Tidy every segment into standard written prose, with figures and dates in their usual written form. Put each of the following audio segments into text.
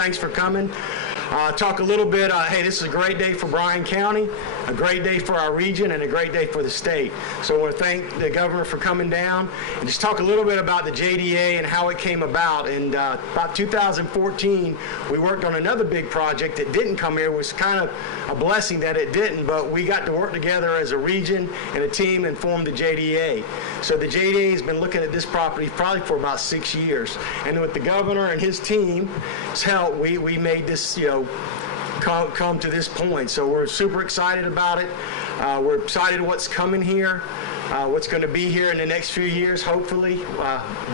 thanks for coming. Talk a little bit, hey, this is a great day for Bryan County, a great day for our region, and a great day for the state. So I want to thank the governor for coming down and just talk a little bit about the JDA and how it came about. And about 2014, we worked on another big project that didn't come here. It was kind of a blessing that it didn't, but we got to work together as a region and a team and formed the JDA. So the JDA has been looking at this property probably for about 6 years. And with the governor and his team's help, we made this, come to this point. So we're super excited about it. We're excited what's coming here, what's going to be here in the next few years, hopefully.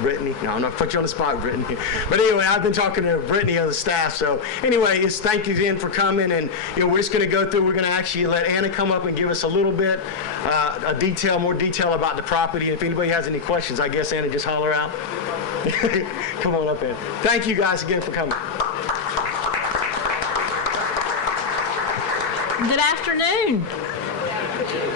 Brittany, no, I'm not putting you on the spot, Brittany. But anyway, I've been talking to Brittany on the staff. So anyway, thank you again for coming. And we're just going to go through. We're going to actually let Anna come up and give us a little bit, more detail about the property. And if anybody has any questions, I guess Anna, just holler out. Come on up, Anna. Thank you guys again for coming. Good afternoon.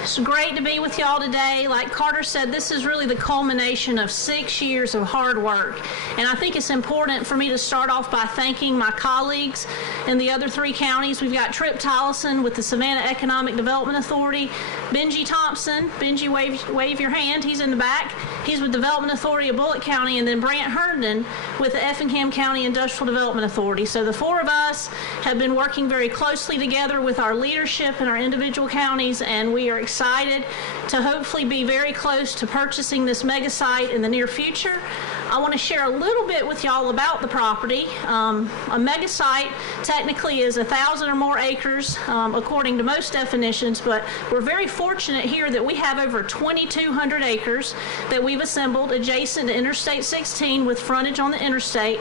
It's great to be with y'all today. Like Carter said, this is really the culmination of 6 years of hard work. And I think it's important for me to start off by thanking my colleagues in the other 3 counties. We've got Tripp Tollison with the Savannah Economic Development Authority, Benji Thompson. Benji, wave your hand. He's in the back. He's with Development Authority of Bullitt County, and then Brant Herndon with the Effingham County Industrial Development Authority. So the 4 of us have been working very closely together with our leadership in our individual counties, and we are excited to hopefully be very close to purchasing this mega site in the near future. I want to share a little bit with y'all about the property. A mega site technically is 1,000 or more acres according to most definitions, but we're very fortunate here that we have over 2,200 acres that we've assembled adjacent to Interstate 16 with frontage on the interstate.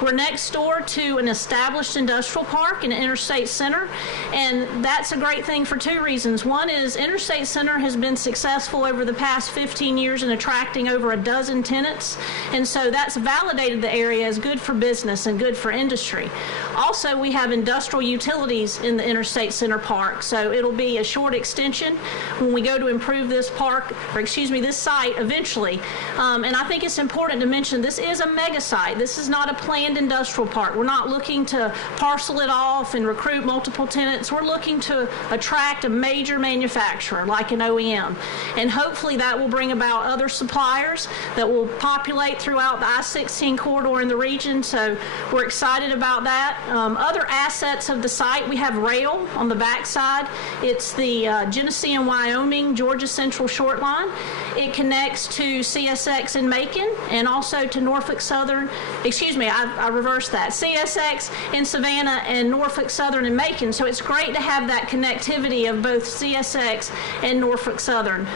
We're next door to an established industrial park in the Interstate Center, and that's a great thing for 2 reasons. One is Interstate Center has been successful over the past 15 years in attracting over a dozen tenants, and so that's validated the area as good for business and good for industry. Also, we have industrial utilities in the Interstate Center Park, so it'll be a short extension when we go to improve this park, or excuse me, this site eventually. And I think it's important to mention this is a mega site. This is not a planned industrial park. We're not looking to parcel it off and recruit multiple tenants. We're looking to attract a major manufacturer like an OEM. And hopefully that will bring about other suppliers that will populate throughout the I-16 corridor in the region. So we're excited about that. Other assets of the site, we have rail on the backside. It's the Genesee and Wyoming Georgia Central Short Line. It connects to CSX in Macon and also to Norfolk Southern, excuse me, I reversed that, CSX in Savannah and Norfolk Southern in Macon. So it's great to have that connectivity of both CSX and Norfolk Southern.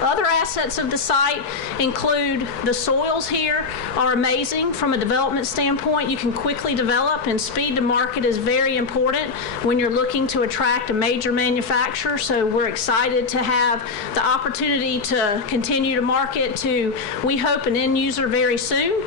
Other assets of the site include the soils here are amazing from a development standpoint. You can quickly develop, and speed to market is very important when you're looking to attract a major manufacturer. So we're excited to have the opportunity to continue to market to, we hope, an end user very soon.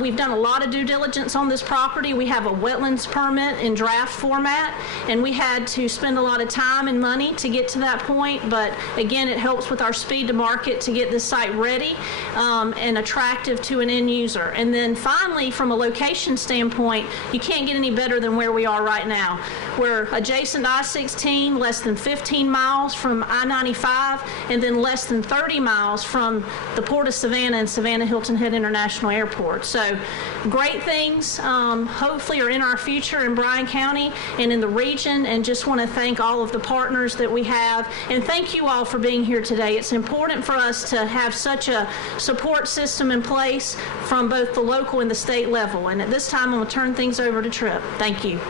We've done a lot of due diligence on this property. We have a wetlands permit in draft format, and we had to spend a lot of time and money to get to that point. But again, it helps with our speed to market to get this site ready and attractive to an end user. And then finally, from a location standpoint, you can't get any better than where we are right now. We're adjacent to I-16, less than 15 miles from I-95, and then less than 30 miles from the Port of Savannah and Savannah Hilton Head International Airport. So great things hopefully are in our future in Bryan County and in the region, and just want to thank all of the partners that we have, and thank you all for being here today. It's important for us to have such a support system in place from both the local and the state level. And at this time, I'm going to turn things over to Tripp. Thank you.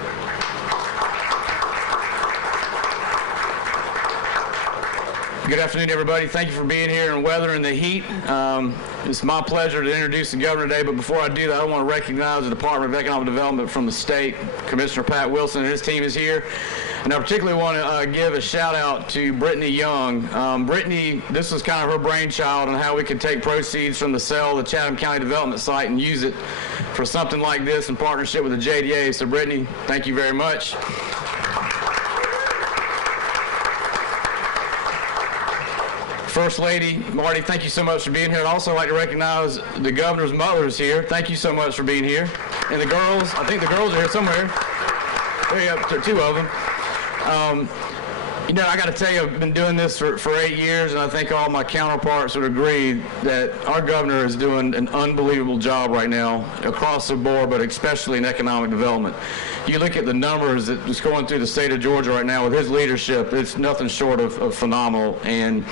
Good afternoon, everybody. Thank you for being here and weathering the heat. It's my pleasure to introduce the governor today, but before I do that, I want to recognize the Department of Economic Development from the state. Commissioner Pat Wilson and his team is here. And I particularly want to give a shout out to Brittany Young. Brittany, this was kind of her brainchild on how we could take proceeds from the sale of the Chatham County Development site and use it for something like this in partnership with the JDA. So Brittany, thank you very much. First Lady, Marty, thank you so much for being here. I'd also like to recognize the governor's mother is here. Thank you so much for being here. and the girls. I think the girls are here somewhere. There you go, two of them. You know, I got to tell you, I've been doing this for 8 years, and I think all my counterparts would agree that our governor is doing an unbelievable job right now across the board, but especially in economic development. You look at the numbers that's going through the state of Georgia right now with his leadership, it's nothing short of phenomenal. And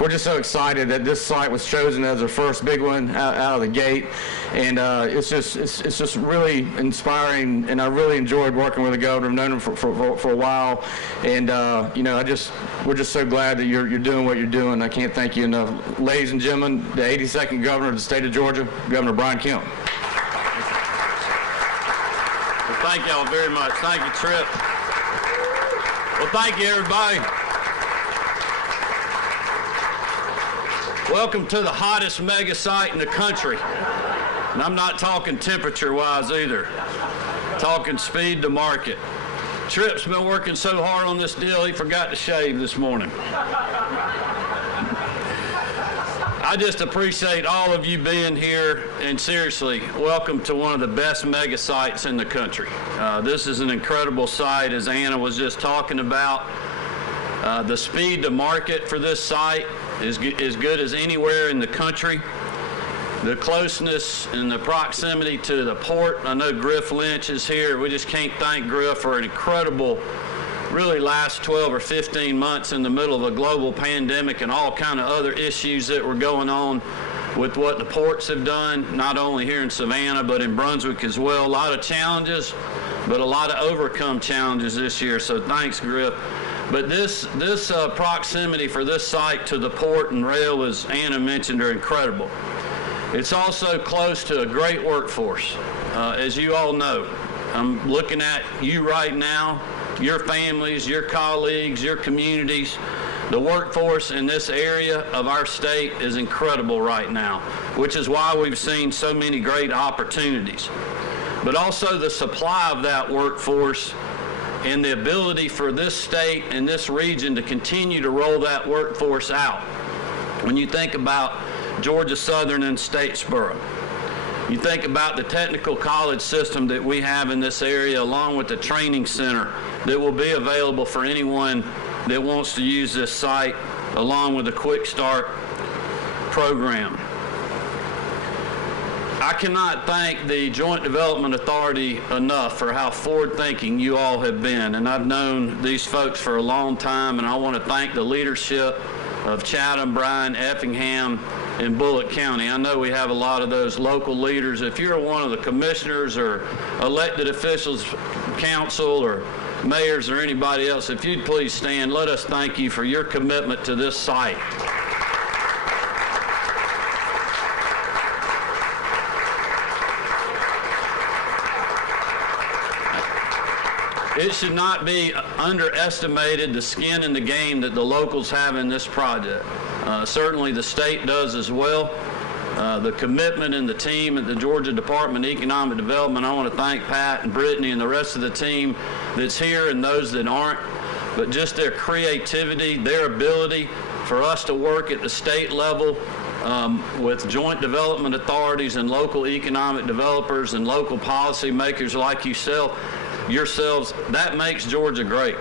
we're just so excited that this site was chosen as our first big one out of the gate. And it's just really inspiring, and I really enjoyed working with the governor. I've known him for a while, and you know, we're just so glad that you're doing what you're doing. I can't thank you enough. Ladies and gentlemen, the 82nd governor of the state of Georgia, Governor Bryan Kemp. Well, thank y'all very much. Thank you, Tripp. Well, thank you, everybody. Welcome to the hottest mega site in the country. And I'm not talking temperature-wise either. Talking speed to market. Tripp's been working so hard on this deal, he forgot to shave this morning. I just appreciate all of you being here, and seriously, welcome to one of the best mega sites in the country. This is an incredible site, as Anna was just talking about. The speed to market for this site is as good as anywhere in the country. The closeness and the proximity to the port. I know Griff Lynch is here. We just can't thank Griff for an incredible, really last 12 or 15 months in the middle of a global pandemic and all kind of other issues that were going on with what the ports have done, not only here in Savannah, but in Brunswick as well. A lot of challenges, but a lot of overcome challenges this year, so thanks, Griff. But this proximity for this site to the port and rail, as Anna mentioned, are incredible. It's also close to a great workforce. As you all know, I'm looking at you right now, your families, your colleagues, your communities. The workforce in this area of our state is incredible right now, which is why we've seen so many great opportunities. But also the supply of that workforce and the ability for this state and this region to continue to roll that workforce out. When you think about Georgia Southern and Statesboro, you think about the technical college system that we have in this area, along with the training center that will be available for anyone that wants to use this site, along with the Quick Start program. I cannot thank the Joint Development Authority enough for how forward-thinking you all have been. And I've known these folks for a long time, and I want to thank the leadership of Chatham, Bryan, Effingham, and Bullitt County. I know we have a lot of those local leaders. If you're one of the commissioners or elected officials, council or mayors or anybody else, if you'd please stand, let us thank you for your commitment to this site. It should not be underestimated the skin in the game that the locals have in this project. Certainly the state does as well. The commitment and the team at the Georgia Department of Economic Development, I want to thank Pat and Brittany and the rest of the team that's here and those that aren't, but just their creativity, their ability for us to work at the state level with joint development authorities and local economic developers and local policy makers like yourselves, that makes Georgia great.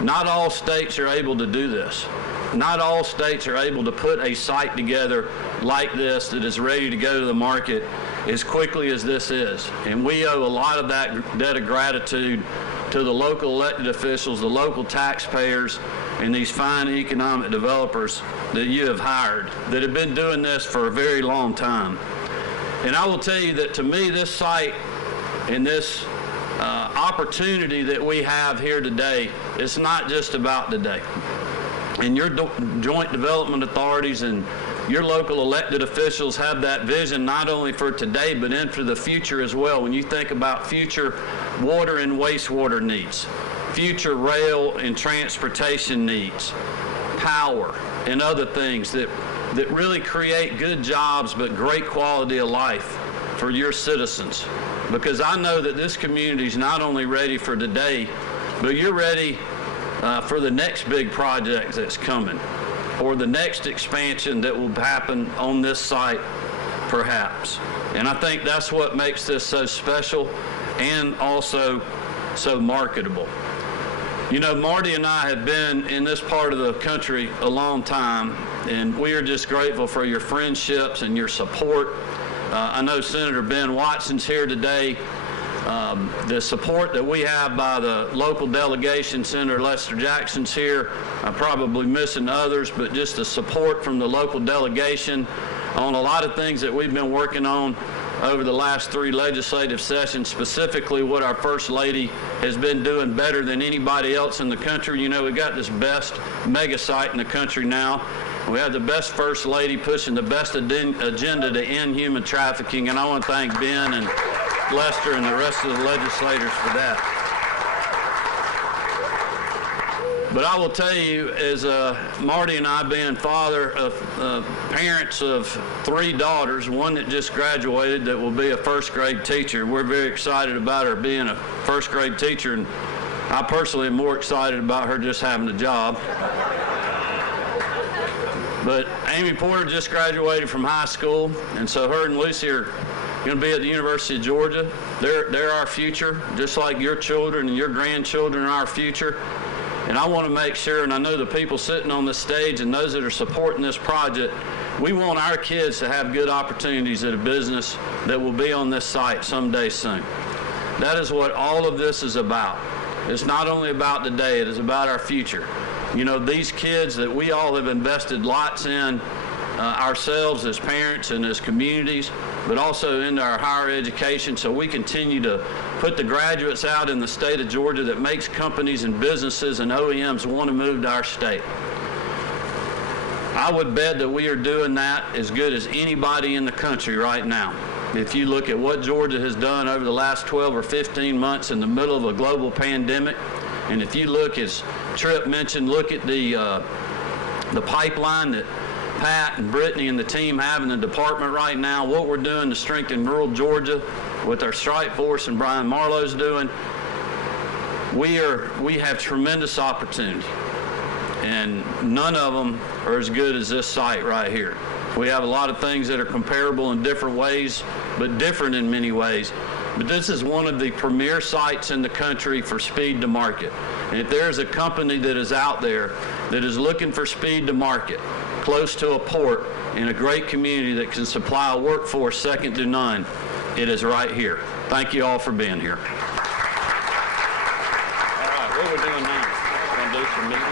Not all states are able to do this. Not all states are able to put a site together like this that is ready to go to the market as quickly as this is. And we owe a lot of that debt of gratitude to the local elected officials, the local taxpayers, and these fine economic developers that you have hired that have been doing this for a very long time. And I will tell you that to me, this site and this opportunity that we have here today, it's not just about today. And your joint development authorities and your local elected officials have that vision not only for today but into the future as well. When you think about future water and wastewater needs, future rail and transportation needs, power and other things that really create good jobs but great quality of life for your citizens. Because I know that this community is not only ready for today, but you're ready for the next big project that's coming, or the next expansion that will happen on this site, perhaps. And I think that's what makes this so special and also so marketable. You know, Marty and I have been in this part of the country a long time, and we are just grateful for your friendships and your support. I know Senator Ben Watson's here today. The support that we have by the local delegation, Senator Lester Jackson's here. I'm probably missing others, but just the support from the local delegation on a lot of things that we've been working on over the last 3 legislative sessions, specifically what our First Lady has been doing better than anybody else in the country. You know, we got this best mega site in the country now. We have the best First Lady pushing the best agenda to end human trafficking, and I want to thank Ben and Lester and the rest of the legislators for that. But I will tell you, as Marty and I being father of parents of 3 daughters, one that just graduated that will be a first grade teacher, we're very excited about her being a first grade teacher, and I personally am more excited about her just having a job. But Amy Porter just graduated from high school, and so her and Lucy are going to be at the University of Georgia. They're our future, just like your children and your grandchildren are our future. And I want to make sure, and I know the people sitting on this stage and those that are supporting this project, we want our kids to have good opportunities at a business that will be on this site someday soon. That is what all of this is about. It's not only about today, it is about our future. You know, these kids that we all have invested lots in ourselves as parents and as communities, but also into our higher education, so we continue to put the graduates out in the state of Georgia that makes companies and businesses and OEMs want to move to our state. I would bet that we are doing that as good as anybody in the country right now. If you look at what Georgia has done over the last 12 or 15 months in the middle of a global pandemic, and if you look, as Tripp mentioned, look at the pipeline that Pat and Brittany and the team have in the department right now, what we're doing to strengthen rural Georgia with our strike force and Bryan Marlowe's doing, we have tremendous opportunity, and none of them are as good as this site right here. We have a lot of things that are comparable in different ways, but different in many ways. But this is one of the premier sites in the country for speed to market. And if there's a company that is out there that is looking for speed to market, close to a port, in a great community that can supply a workforce second to none, it is right here. Thank you all for being here. All right, what we're doing now, we're going to do some meetings.